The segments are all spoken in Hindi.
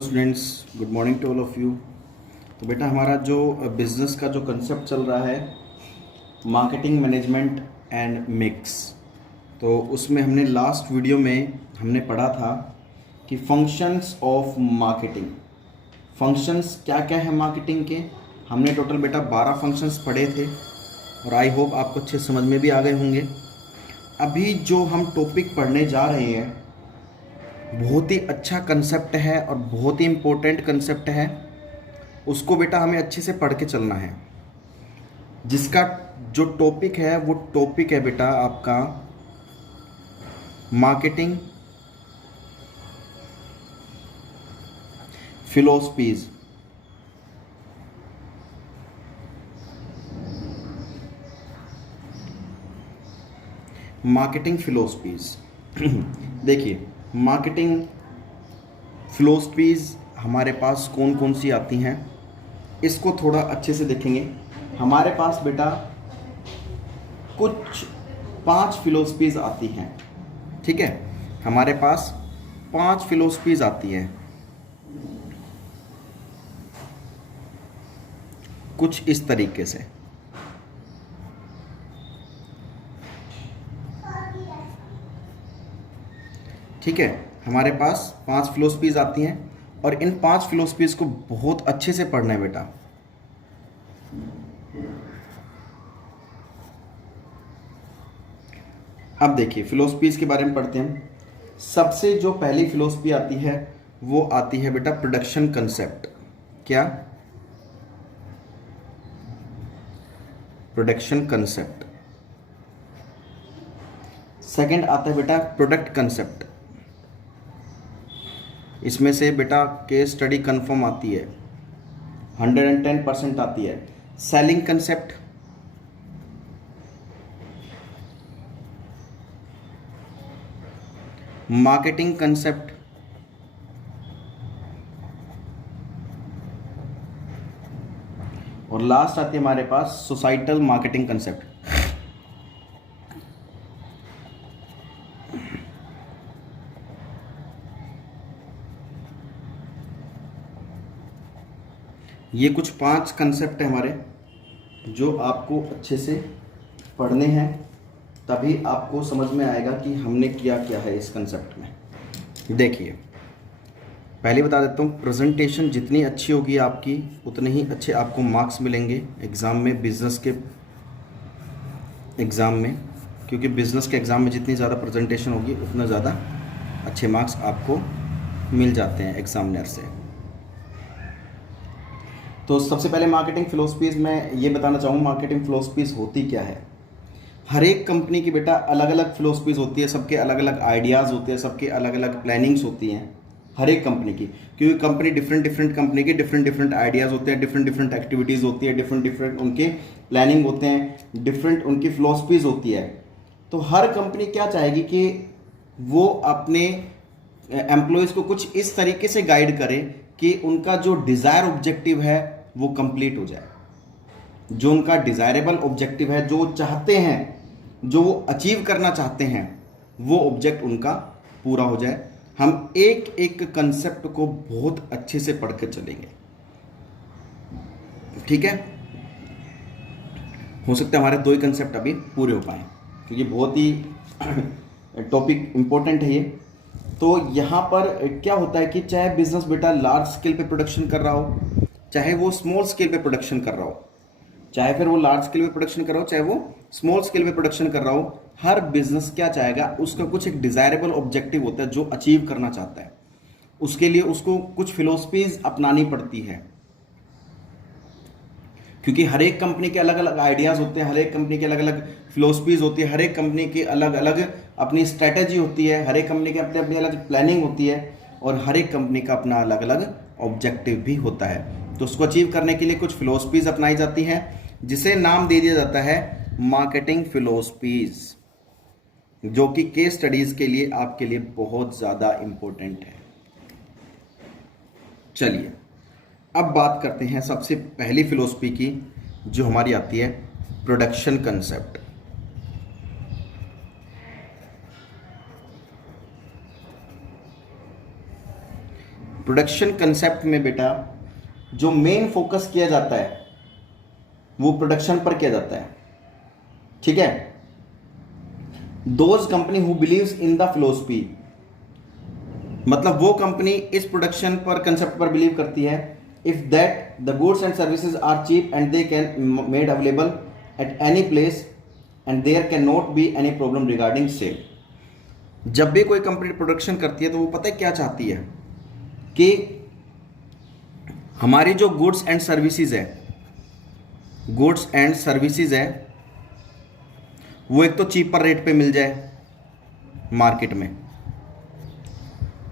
Students, good morning to all of you. तो बेटा हमारा जो बिज़नेस का जो कंसेप्ट चल रहा है, मार्केटिंग मैनेजमेंट एंड मिक्स। तो उसमें हमने लास्ट वीडियो में हमने पढ़ा था कि फंक्शंस ऑफ मार्केटिंग। फंक्शंस क्या क्या है मार्केटिंग के। हमने टोटल बेटा 12 फंक्शंस पढ़े थे और आई होप आपको अच्छे समझ में भी आ गए होंगे। अभी जो हम टॉपिक पढ़ने जा रहे हैं बहुत ही अच्छा कंसेप्ट है और बहुत ही इम्पोर्टेंट कंसेप्ट है। उसको बेटा हमें अच्छे से पढ़ के चलना है। जिसका जो टॉपिक है वो टॉपिक है बेटा आपका मार्केटिंग फिलोसफीज। मार्केटिंग फिलोसफीज देखिए, मार्केटिंग फिलोसफीज हमारे पास कौन कौन सी आती हैं इसको थोड़ा अच्छे से देखेंगे। हमारे पास बेटा कुछ 5 फिलोसफीज आती हैं, ठीक है। हमारे पास 5 फिलोसफीज आती हैं, कुछ इस तरीके से। ठीक है, हमारे पास 5 फिलोसफीज आती हैं और इन 5 फिलोसफीज को बहुत अच्छे से पढ़ना है बेटा। अब देखिए फिलोसफीज के बारे में पढ़ते हैं। सबसे जो पहली फिलोसफी आती है वो आती है बेटा प्रोडक्शन कंसेप्ट। क्या? Production concept. सेकंड आता है बेटा प्रोडक्ट कंसेप्ट। इसमें से बेटा केस स्टडी कंफर्म आती है, 110% आती है। सेलिंग कंसेप्ट, मार्केटिंग कंसेप्ट, और लास्ट आती है हमारे पास सोसाइटल मार्केटिंग कंसेप्ट। ये कुछ 5 कंसेप्ट है हमारे जो आपको अच्छे से पढ़ने हैं, तभी आपको समझ में आएगा कि हमने किया क्या है इस कंसेप्ट में। देखिए पहले बता देता हूँ, प्रेजेंटेशन जितनी अच्छी होगी आपकी उतने ही अच्छे आपको मार्क्स मिलेंगे एग्ज़ाम में, बिजनेस के एग्ज़ाम में। क्योंकि बिजनेस के एग्ज़ाम में जितनी ज़्यादा प्रेजेंटेशन होगी उतना ज़्यादा अच्छे मार्क्स आपको मिल जाते हैं एग्जामिनर से। तो सबसे पहले मार्केटिंग फिलोसफीज में ये बताना चाहूँगा, मार्केटिंग फिलोसफीज होती क्या है। हर एक कंपनी की बेटा अलग अलग फिलोसफीज होती है, सबके अलग अलग आइडियाज़ होते हैं, सबके अलग अलग प्लानिंग्स होती हैं हर एक कंपनी की। क्योंकि कंपनी डिफरेंट कंपनी के डिफरेंट आइडियाज़ होते हैं, डिफरेंट एक्टिविटीज़ होती है, डिफरेंट उनके प्लानिंग होते हैं, डिफरेंट उनकी फिलोसफीज होती है। तो हर कंपनी क्या चाहेगी कि वो अपने एम्प्लॉयज़ को कुछ इस तरीके से गाइड करे कि उनका जो डिज़ायर ऑब्जेक्टिव है वो कंप्लीट हो जाए। जो उनका डिज़ायरेबल ऑब्जेक्टिव है, जो चाहते हैं, जो वो अचीव करना चाहते हैं, वो ऑब्जेक्ट उनका पूरा हो जाए। हम एक एक कंसेप्ट को बहुत अच्छे से पढ़ के चलेंगे, ठीक है। हो सकता है हमारे 2 ही कंसेप्ट अभी पूरे हो पाए क्योंकि बहुत ही टॉपिक इंपॉर्टेंट है ये। तो यहाँ पर क्या होता है कि चाहे बिजनेस बेटा लार्ज स्केल पे प्रोडक्शन कर रहा हो, चाहे वो स्मॉल स्केल पे प्रोडक्शन कर रहा हो, चाहे फिर वो लार्ज स्केल पे प्रोडक्शन कर रहा हो, चाहे वो स्मॉल स्केल पे प्रोडक्शन कर रहा हो, हर बिजनेस क्या चाहेगा, उसका कुछ एक डिजायरेबल ऑब्जेक्टिव होता है जो अचीव करना चाहता है। उसके लिए उसको कुछ फिलोसफीज अपनानी पड़ती है, क्योंकि हर एक कंपनी के अलग अलग आइडियाज़ होते हैं, हर एक कंपनी के अलग अलग फिलोसफीज होती है, हर एक कंपनी की अलग अलग अपनी स्ट्रैटेजी होती है, हर एक कंपनी की अपनी अपनी अलग प्लानिंग होती है, और हर एक कंपनी का अपना अलग अलग ऑब्जेक्टिव भी होता है। तो उसको अचीव करने के लिए कुछ फिलोसफीज अपनाई जाती हैं जिसे नाम दे दिया जाता है मार्केटिंग फिलोसफीज, जो कि केस स्टडीज के लिए आपके लिए बहुत ज़्यादा इंपॉर्टेंट है। चलिए अब बात करते हैं सबसे पहली फिलोसफी की, जो हमारी आती है प्रोडक्शन कंसेप्ट। प्रोडक्शन कंसेप्ट में बेटा जो मेन फोकस किया जाता है वो प्रोडक्शन पर किया जाता है, ठीक है। Those company who believes in the philosophy, मतलब वो कंपनी इस प्रोडक्शन पर कंसेप्ट पर बिलीव करती है, if that the goods and services are cheap and they can made available at any place and there can not be any problem regarding sale. जब भी कोई कंपनी प्रोडक्शन करती है तो वो पता है क्या चाहती है कि हमारी जो गुड्स एंड सर्विसेज है, गुड्स एंड सर्विसेज है वो एक तो चीपर रेट पे मिल जाए मार्केट में,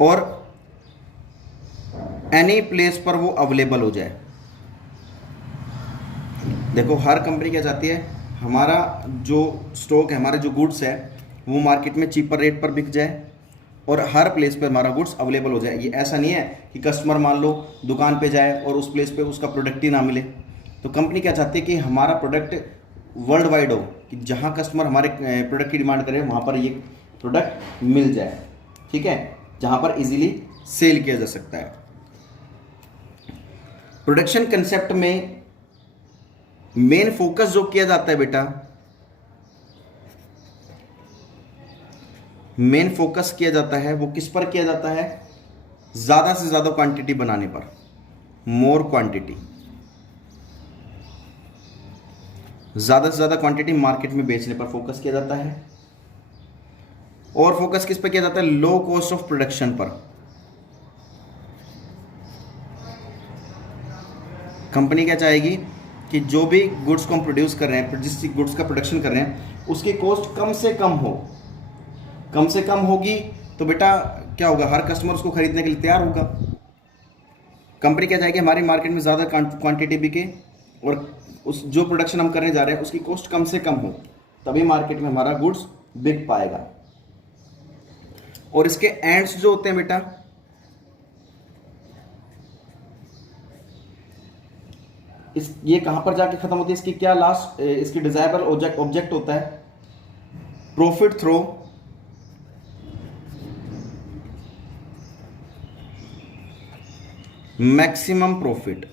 और एनी प्लेस पर वो अवेलेबल हो जाए। देखो हर कंपनी क्या चाहती है, हमारा जो स्टॉक है, हमारे जो गुड्स है वो मार्केट में चीपर रेट पर बिक जाए और हर प्लेस पे हमारा गुड्स अवेलेबल हो जाए। ये ऐसा नहीं है कि कस्टमर मान लो दुकान पे जाए और उस प्लेस पे उसका प्रोडक्ट ही ना मिले। तो कंपनी क्या चाहती है कि हमारा प्रोडक्ट वर्ल्ड वाइड हो, कि जहाँ कस्टमर हमारे प्रोडक्ट की डिमांड करे वहाँ पर ये प्रोडक्ट मिल जाए, ठीक है, जहाँ पर इजीली सेल किया जा सकता है। प्रोडक्शन कंसेप्ट में मेन फोकस जो किया जाता है बेटा, मेन फोकस किया जाता है वो किस पर किया जाता है, ज़्यादा से ज़्यादा क्वांटिटी बनाने पर, मोर क्वांटिटी, ज़्यादा से ज़्यादा क्वांटिटी मार्केट में बेचने पर फोकस किया जाता है। और फोकस किस पर किया जाता है, लो कॉस्ट ऑफ प्रोडक्शन पर। कंपनी क्या चाहेगी कि जो भी गुड्स को हम प्रोड्यूस कर रहे हैं, जिस गुड्स का प्रोडक्शन कर रहे हैं, उसकी कॉस्ट कम से कम हो। कम से कम होगी तो बेटा क्या होगा, हर कस्टमर उसको खरीदने के लिए तैयार होगा। कंपनी क्या चाहेगी, हमारी मार्केट में ज़्यादा क्वांटिटी बिके और उस जो प्रोडक्शन हम करने जा रहे हैं उसकी कॉस्ट कम से कम हो, तभी मार्केट में हमारा गुड्स बिक पाएगा। और इसके एंड्स जो होते हैं बेटा, ये कहां पर जाके खत्म होती है, इसकी क्या लास्ट, इसकी डिजायरेबल ऑब्जेक्ट होता है, profit through maximum profit,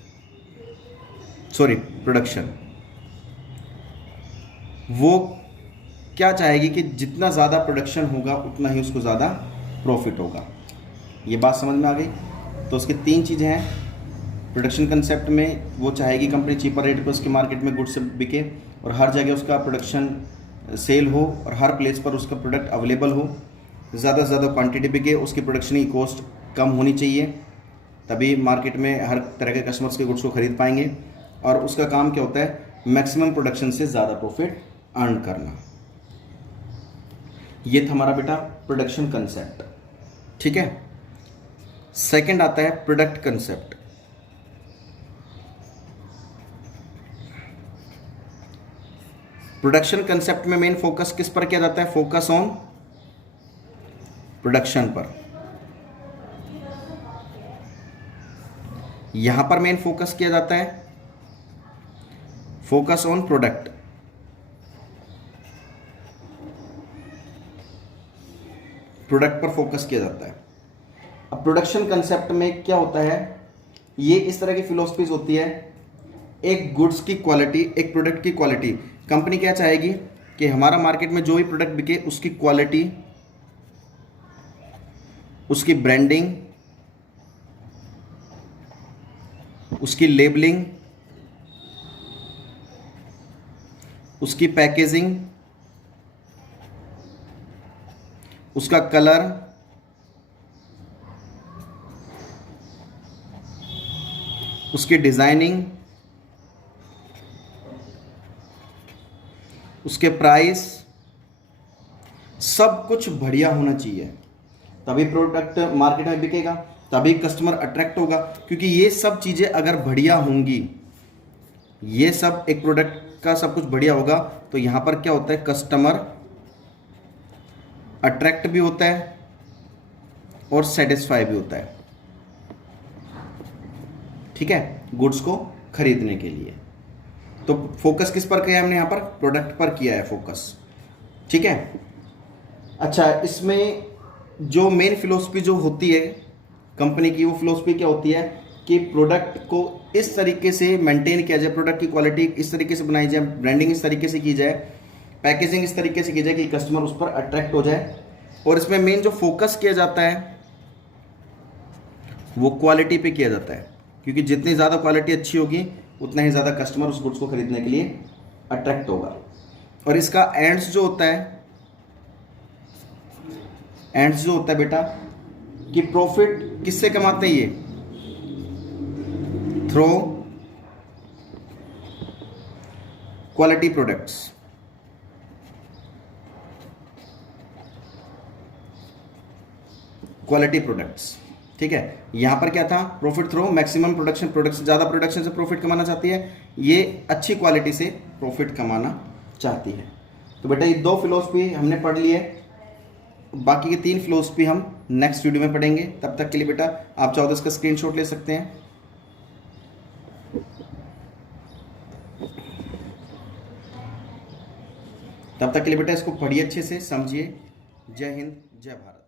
sorry production. वो क्या चाहेगी कि जितना ज़्यादा प्रोडक्शन होगा उतना ही उसको ज़्यादा प्रॉफिट होगा। ये बात समझ में आ गई। तो उसके तीन चीज़ें हैं प्रोडक्शन कंसेप्ट में। वो चाहेगी कंपनी चीपर रेट पर उसके मार्केट में गुड्स बिके और हर जगह उसका प्रोडक्शन सेल हो और हर प्लेस पर उसका प्रोडक्ट अवेलेबल हो, ज़्यादा से ज़्यादा क्वांटिटी बिके, उसकी प्रोडक्शन की कॉस्ट कम होनी चाहिए, तभी मार्केट में हर तरह के कस्टमर्स के गुड्स को खरीद पाएंगे। और उसका काम क्या होता है, मैक्सिमम प्रोडक्शन से ज़्यादा प्रॉफिट अर्न करना। ये था हमारा बेटा प्रोडक्शन कंसेप्ट, ठीक है। सेकंड आता है प्रोडक्ट कंसेप्ट। प्रोडक्शन कंसेप्ट में मेन फोकस किस पर किया जाता है, फोकस ऑन प्रोडक्शन पर। यहां पर मेन फोकस किया जाता है फोकस ऑन प्रोडक्ट। प्रोडक्ट पर फोकस किया जाता है। अब प्रोडक्शन कंसेप्ट में क्या होता है, ये इस तरह की फिलोसफीज होती है, एक गुड्स की क्वालिटी, एक प्रोडक्ट की क्वालिटी। कंपनी क्या चाहेगी कि हमारा मार्केट में जो भी प्रोडक्ट बिके उसकी क्वालिटी, उसकी ब्रांडिंग, उसकी लेबलिंग, उसकी पैकेजिंग, उसका कलर, उसकी डिजाइनिंग, उसके प्राइस, सब कुछ बढ़िया होना चाहिए, तभी प्रोडक्ट मार्केट में बिकेगा, तभी कस्टमर अट्रैक्ट होगा। क्योंकि ये सब चीज़ें अगर बढ़िया होंगी, ये सब एक प्रोडक्ट का सब कुछ बढ़िया होगा, तो यहाँ पर क्या होता है, कस्टमर अट्रैक्ट भी होता है और सेटिस्फाई भी होता है, ठीक है, गुड्स को खरीदने के लिए। तो फोकस किस पर किया हमने, यहाँ पर प्रोडक्ट पर किया है फोकस, ठीक है। अच्छा, इसमें जो मेन फिलोसफी जो होती है कंपनी की वो फिलोसफी क्या होती है कि प्रोडक्ट को इस तरीके से मेंटेन किया जाए, प्रोडक्ट की क्वालिटी इस तरीके से बनाई जाए, ब्रांडिंग इस तरीके से की जाए, पैकेजिंग इस तरीके से की जाए कि कस्टमर उस पर अट्रैक्ट हो जाए। और इसमें मेन जो फोकस किया जाता है वो क्वालिटी पे किया जाता है, क्योंकि जितनी ज़्यादा क्वालिटी अच्छी होगी उतना ही ज़्यादा कस्टमर उस गुड्स को खरीदने के लिए अट्रैक्ट होगा। और इसका एंड्स जो होता है बेटा कि प्रॉफिट किससे कमाते हैं ये, through quality products. Quality products, ठीक है। यहां पर क्या था, profit through maximum production, production ज़्यादा प्रोडक्शन से प्रॉफिट कमाना चाहती है, ये अच्छी क्वालिटी से प्रॉफिट कमाना चाहती है। तो बेटा ये 2 फिलोसफी हमने पढ़ ली है, बाकी के 3 फिलोसफी हम नेक्स्ट वीडियो में पढ़ेंगे। तब तक के लिए बेटा आप चाहो तो इसका स्क्रीनशॉट ले सकते हैं। तब तक के लिए बेटा इसको पढ़िए, अच्छे से समझिए। जय हिंद, जय भारत।